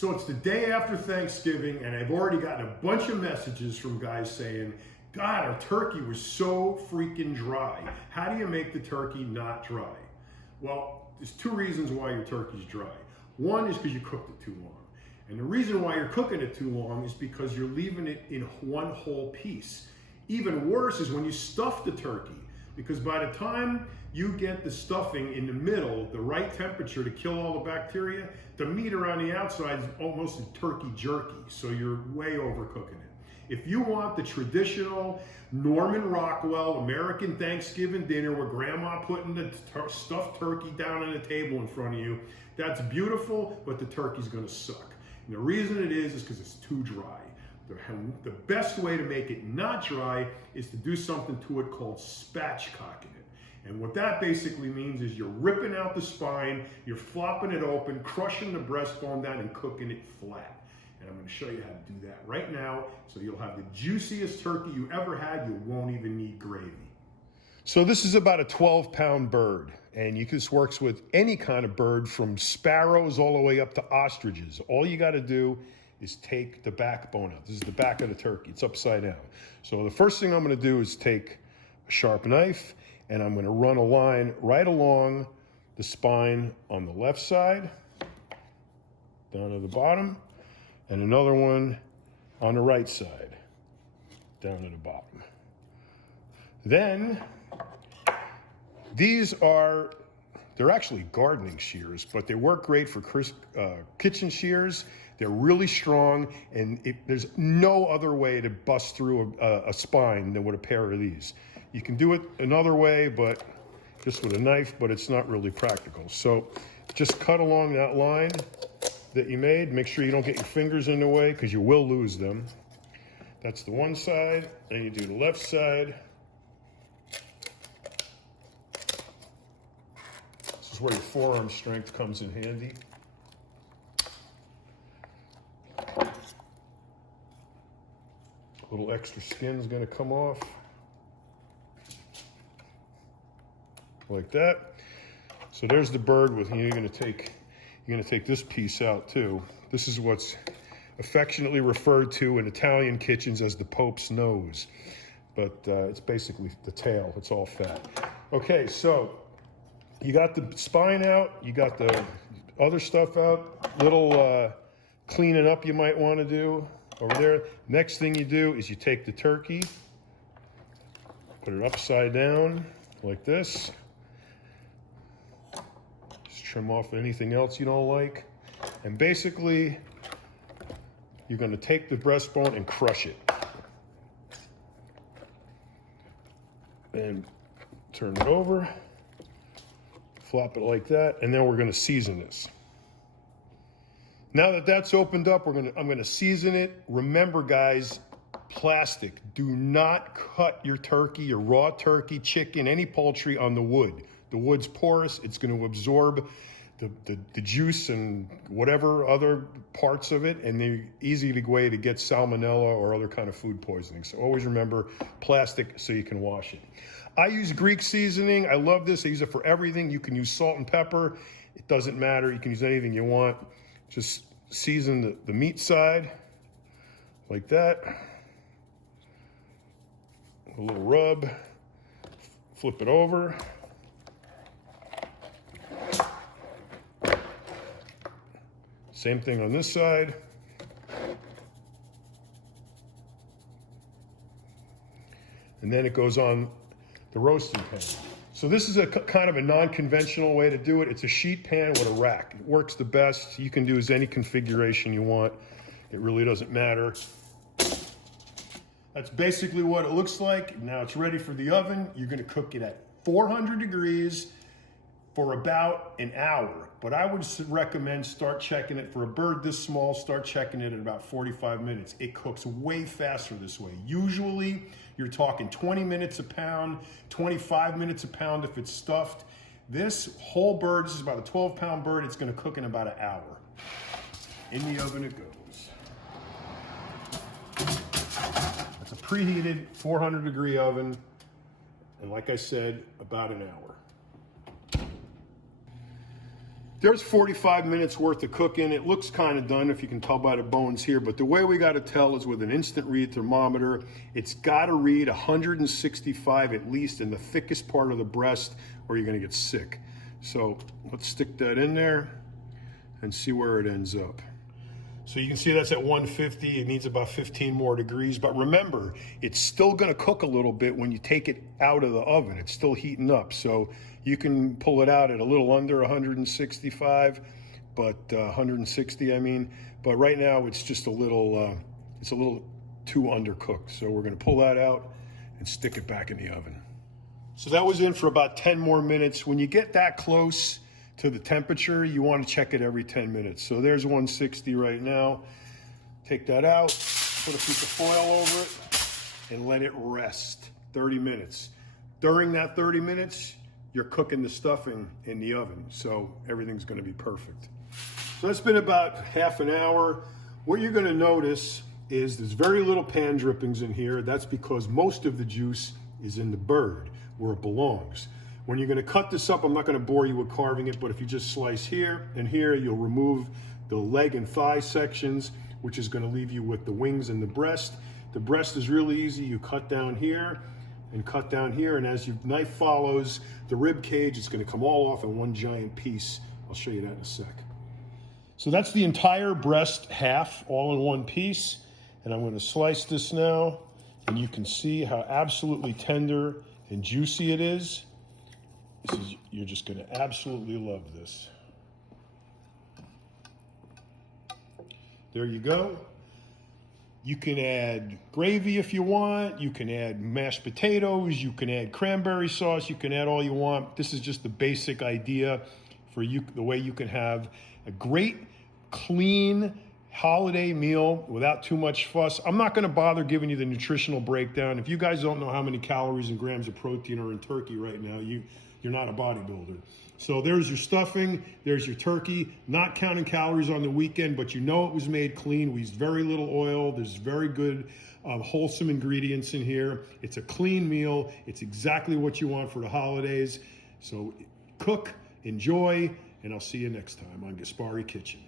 So it's the day after Thanksgiving, and I've already gotten a bunch of messages from guys saying, God, our turkey was so freaking dry. How do you make the turkey not dry? Well, there's two reasons why your turkey's dry. One is because you cooked it too long. And the reason why you're cooking it too long is because you're leaving it in one whole piece. Even worse is when you stuff the turkey, because by the time you get the stuffing in the middle, the right temperature to kill all the bacteria, the meat around the outside is almost a turkey jerky, so you're way overcooking it. If you want the traditional Norman Rockwell American Thanksgiving dinner where grandma putting the stuffed turkey down on the table in front of you, that's beautiful, but the turkey's gonna suck. And the reason it is because it's too dry. The best way to make it not dry is to do something to it called spatchcocking it. And what that basically means is you're ripping out the spine, you're flopping it open, crushing the breastbone down and cooking it flat. And I'm going to show you how to do that right now, so you'll have the juiciest turkey you ever had. You won't even need gravy. So this is about a 12-pound bird, and this works with any kind of bird from sparrows all the way up to ostriches. All you got to do is take the backbone out. This is the back of the turkey. It's upside down. So the first thing I'm going to do is take a sharp knife, and I'm going to run a line right along the spine on the left side, down to the bottom, and another one on the right side, down to the bottom. Then, they're actually gardening shears, but they work great for kitchen shears. They're really strong, and there's no other way to bust through a spine than with a pair of these. You can do it another way, but just with a knife, but it's not really practical. So just cut along that line that you made. Make sure you don't get your fingers in the way, because you will lose them. That's the one side, and you do the left side. This is where your forearm strength comes in handy. A little extra skin is going to come off. Like that. So there's the bird with you're going to take this piece out too. This is what's affectionately referred to in Italian kitchens as the Pope's nose, but it's basically the tail. It's all fat. Okay, so you got the spine out, you got the other stuff out. Little cleaning up you might want to do over there. Next thing you do is you take the turkey, put it upside down like this. Trim off anything else you don't like. And basically, you're going to take the breastbone and crush it. And turn it over. Flop it like that. And then we're going to season this. Now that that's opened up, I'm going to season it. Remember, guys, plastic. Do not cut your turkey, your raw turkey, chicken, any poultry on the wood. The wood's porous, it's going to absorb the juice and whatever other parts of it, and the easy way to get salmonella or other kind of food poisoning. So always remember plastic so you can wash it. I use Greek seasoning. I love this. I use it for everything. You can use salt and pepper. It doesn't matter. You can use anything you want. Just season the meat side like that. A little rub. Flip it over. Same thing on this side. And then it goes on the roasting pan. So this is a kind of a non-conventional way to do it. It's a sheet pan with a rack. It works the best. You can do as any configuration you want. It really doesn't matter. That's basically what it looks like. Now it's ready for the oven. You're gonna cook it at 400 degrees for about an hour. But I would recommend start checking it for a bird this small, start checking it at about 45 minutes. It cooks way faster this way. Usually you're talking 20 minutes a pound, 25 minutes a pound if it's stuffed. This whole bird, this is about a 12-pound bird, it's gonna cook in about an hour. In the oven it goes. It's a preheated 400-degree oven, and like I said, about an hour. There's 45 minutes worth of cooking. It looks kind of done if you can tell by the bones here, but the way we got to tell is with an instant read thermometer. It's got to read 165 at least in the thickest part of the breast or you're going to get sick. So let's stick that in there and see where it ends up. So you can see that's at 150. It needs about 15 more degrees, but remember, it's still going to cook a little bit when you take it out of the oven. It's still heating up, so you can pull it out at a little under 165, but 160, I mean. But right now, it's just a little too undercooked. So we're going to pull that out and stick it back in the oven. So that was in for about 10 more minutes. When you get that close to the temperature, you want to check it every 10 minutes. So there's 160 right now. Take that out, put a piece of foil over it, and let it rest 30 minutes. During that 30 minutes, you're cooking the stuffing in the oven, so everything's going to be perfect. So that's been about half an hour. What you're going to notice is there's very little pan drippings in here. That's because most of the juice is in the bird, where it belongs. When you're going to cut this up, I'm not going to bore you with carving it, but if you just slice here and here, you'll remove the leg and thigh sections, which is going to leave you with the wings and the breast. The breast is really easy. You cut down here and cut down here, and as your knife follows the rib cage, it's going to come all off in one giant piece. I'll show you that in a sec. So that's the entire breast half, all in one piece, and I'm going to slice this now, and you can see how absolutely tender and juicy it is. You're just going to absolutely love this. There you go. You can add gravy if you want. You can add mashed potatoes. You can add cranberry sauce. You can add all you want. This is just the basic idea for you, the way you can have a great, clean holiday meal without too much fuss. I'm not going to bother giving you the nutritional breakdown. If you guys don't know how many calories and grams of protein are in turkey right now, you're not a bodybuilder. So there's your stuffing, there's your turkey, not counting calories on the weekend, but you know it was made clean. We used very little oil. There's very good, wholesome ingredients in here. It's a clean meal. It's exactly what you want for the holidays. So cook, enjoy, and I'll see you next time on Gaspari Kitchen.